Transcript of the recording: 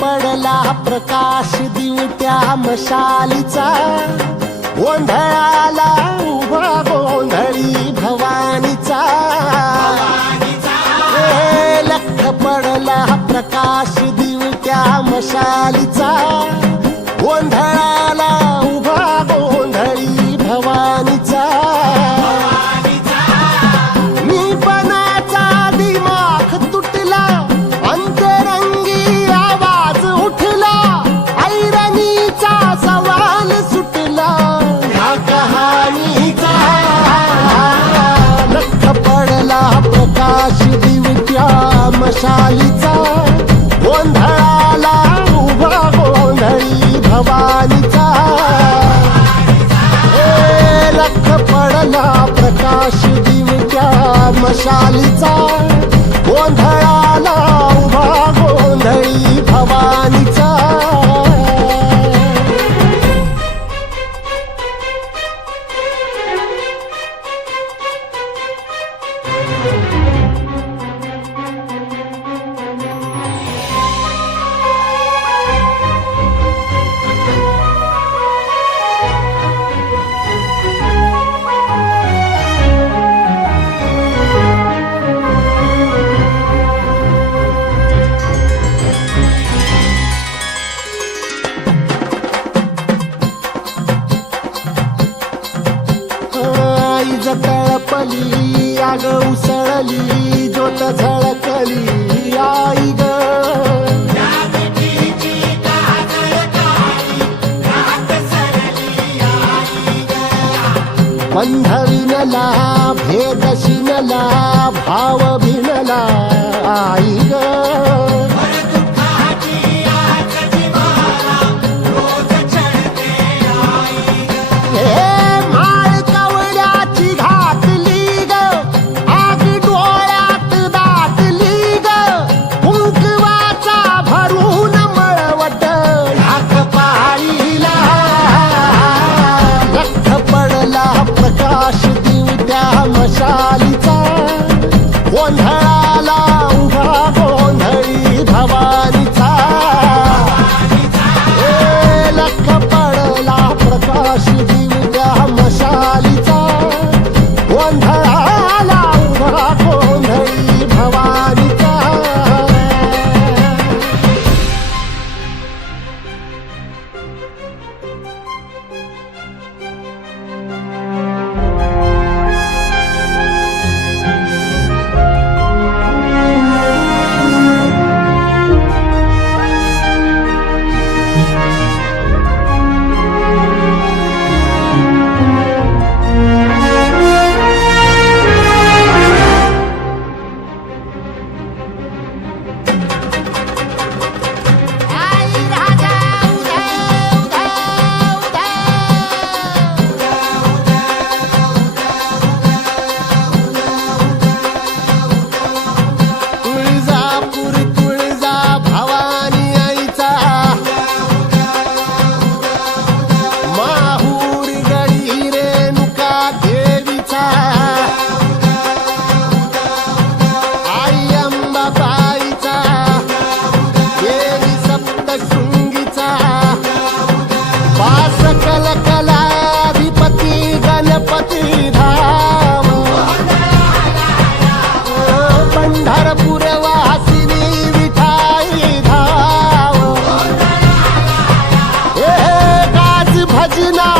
पडला प्रकाश दिवट्या मशालीचा, गोंधळाला उभा गोंधळी भवानीचा. लख पडला प्रकाश दिवट्या मशालीचा, गोंधळाला उभा गोंधळी भवानीचा. मीपणाचा दिमाग तुटला, अंतरंगी आवाज उठला, ऐरणीचा सवाल सुटला ह्या कहाणीचा. लख पडला प्रकाश दिवट्या मशालीचा, गोंधळाला उभा गोंधळी भवानीचा. लख पडला प्रकाश दिवट्या मशालीचा, गोंधळाला उभा गोंधळी भवानीचा. तळपली आग उसळली, ज्योत झळकली आई ग. बंध विणला भेद शिनला, भाव भिनला आई ग. प्रकाश दिवट्या मशालीचा, गोंधळाला उभा गोंधळी भवानीचा. लख पडला प्रकाश दिवट्या मशालीचा, गोंधळाला उभा गोंधळी भवानीचा. भजना